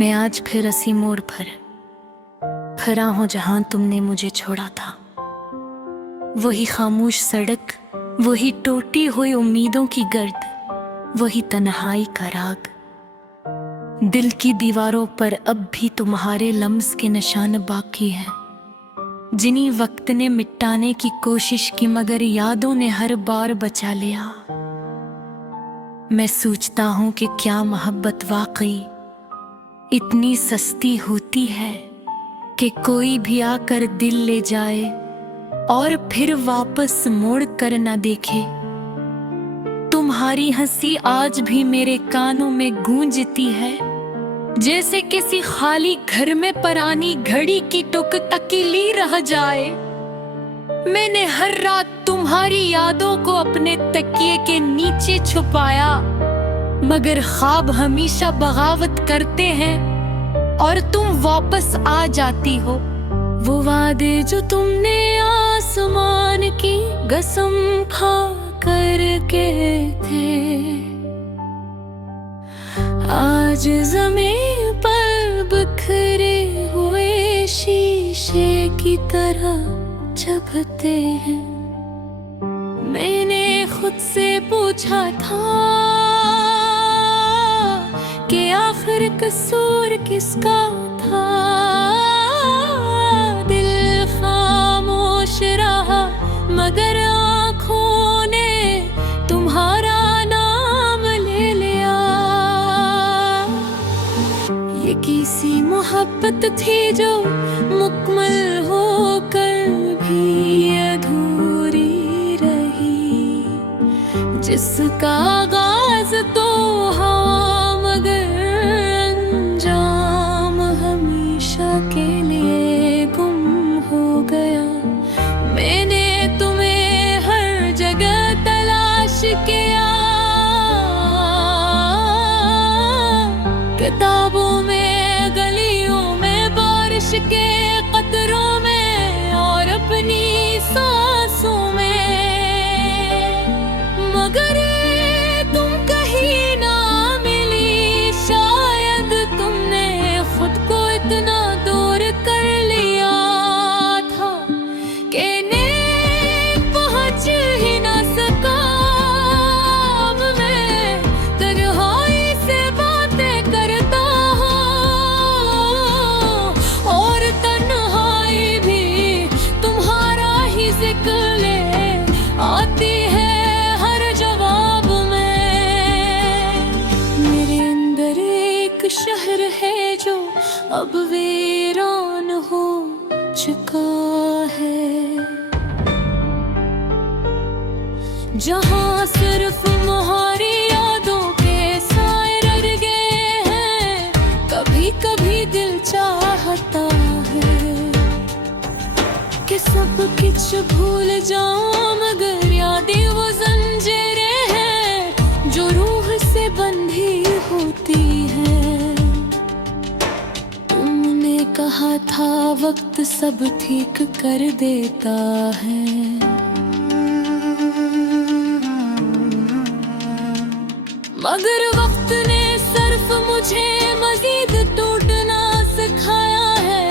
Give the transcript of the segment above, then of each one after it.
मैं आज फिर उसी मोड़ पर खड़ा हूँ जहां तुमने मुझे छोड़ा था। वही खामोश सड़क, वही टूटी हुई उम्मीदों की गर्द, वही तन्हाई का राग। दिल की दीवारों पर अब भी तुम्हारे लम्स के निशान बाकी हैं, जिन्हीं वक्त ने मिटाने की कोशिश की मगर यादों ने हर बार बचा लिया। मैं सोचता हूँ कि क्या मोहब्बत वाकई इतनी सस्ती होती है कि कोई भी आकर दिल ले जाए और फिर वापस मोड़ कर न देखे। तुम्हारी हंसी आज भी मेरे कानों में गूंजती है, जैसे किसी खाली घर में पुरानी घड़ी की टुक अकेली रह जाए। मैंने हर रात तुम्हारी यादों को अपने तकिए के नीचे छुपाया, मगर ख्वाब हमेशा बगावत करते हैं और तुम वापस आ जाती हो। वो वादे जो तुमने आसमान की कसम खा कर के थे, आज ज़मीन पर बिखरे हुए शीशे की तरह चबते हैं। मैंने खुद से पूछा था कि आखिर कसूर किसका था। दिल खामोश रहा मगर आँखों ने तुम्हारा नाम ले लिया। ये किसी मोहब्बत थी जो मुकम्मल होकर भी अधूरी रही, जिसका आगाज तो मगर अंजाम हमेशा के लिए गुम हो गया। मैंने तुम्हें हर जगह तलाश किया, किताबों में, गलियों में, बारिश के कतरों में और अपनी सांसों में, मगर तुम कहीं ना मिली। शायद तुमने खुद को इतना दूर कर लिया था कि नींद पहुंच ही ना सका। अब मैं तन्हाई से बातें करता हूँ और तन्हाई भी तुम्हारा ही जिक्र ले आती है हर जवाब में। मेरे अंदर एक शहर है जो अब वीरान हो चुका है, जहाँ सिर्फ तुम्हारी यादों के साए रह गए हैं। कभी कभी दिल चाहता है कि सब कुछ भूल जाऊं, मगर यादें वो जंजीरें हैं जो रूह से बंधी होती है। तुमने कहा था वक्त सब ठीक कर देता है, मगर वक्त ने सिर्फ मुझे मजीद टूटना सिखाया है।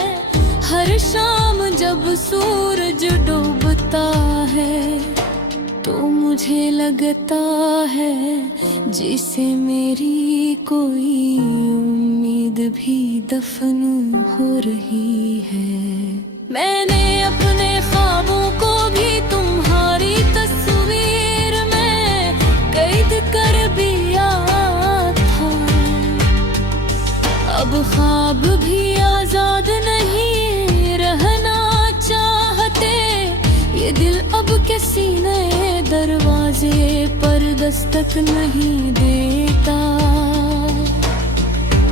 हर शाम जब सूरज डूबता है तो मुझे लगता है जिसे मेरी कोई उम्मीद भी दफन हो रही है। मैंने अपने ख्वाबों को भी तुम्हारी तस्वीर में कैद कर दिया था। अब ख्वाब भी आजाद नहीं रहना चाहते, ये दिल अब किसी नए दरवाजे पर दस्तक नहीं देता,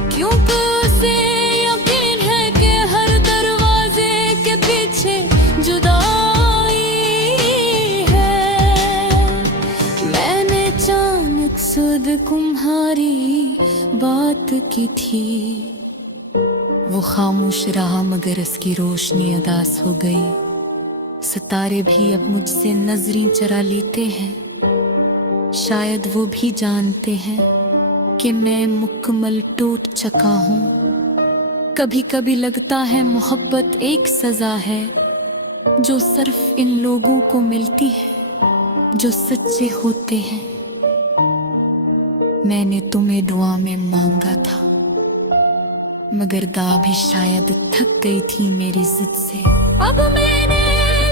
क्योंकि उसे यकीन है कि हर दरवाजे के पीछे जुदाई है। मैंने अचानक सुध तुम्हारी बात की थी, वो खामोश रहा मगर इसकी रोशनी अदास हो गई। सितारे भी अब मुझसे नजरें चुरा लेते हैं, शायद वो भी जानते हैं कि मैं मुकम्मल टूट चुका हूँ। कभी कभी लगता है मोहब्बत एक सजा है जो सिर्फ इन लोगों को मिलती है जो सच्चे होते हैं। मैंने तुम्हें दुआ में मांगा था, मगर दा भी शायद थक गई थी मेरी जिद से। अब मैंने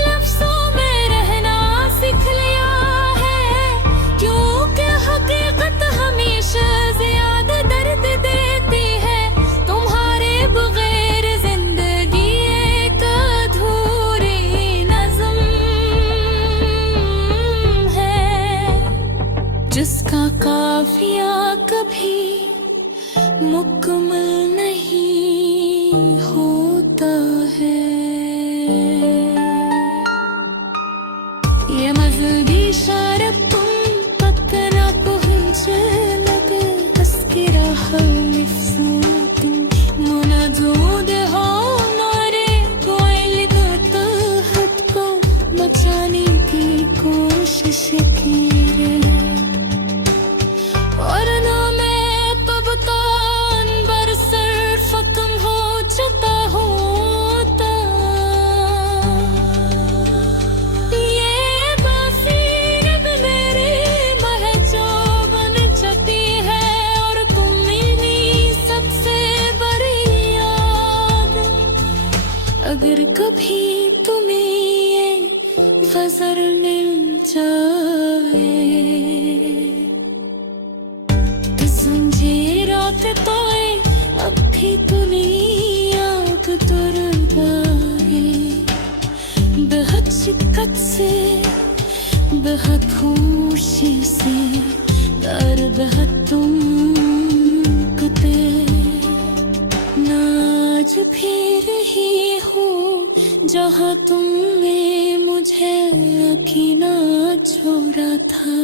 लफ्ज़ों में रहना सीख लिया है, क्योंकि हकीकत हमेशा ज्यादा दर्द देती है। तुम्हारे बगैर जिंदगी एक अधूरी नज़्म है, जिसका काफिया कभी मुकम्मल नहीं होता है। ये मज़हबी शारत तुम तक न पहुँचे, लगे तस्किरा हल्फ़ मुनाजूद हो नारे कोयल तहत को बचाने की कोशिश की रे। और ना मैं तब तान बरसर ख़त्म हो चुका होता, ये बासीर भी मेरी महजो बन चुकी है। और तुम मेरी सबसे बड़ी याद, अगर कभी तुम्हें ये वज़र मिल जाए तो समझे रात तोए अब भी दुनिया को दुर्गाए। बेहद शिक्कत से बेहद खुशी से दर बेहद तुम कुते नाज भी रही हो जहाँ तुमने मुझे अकेला छोड़ा था।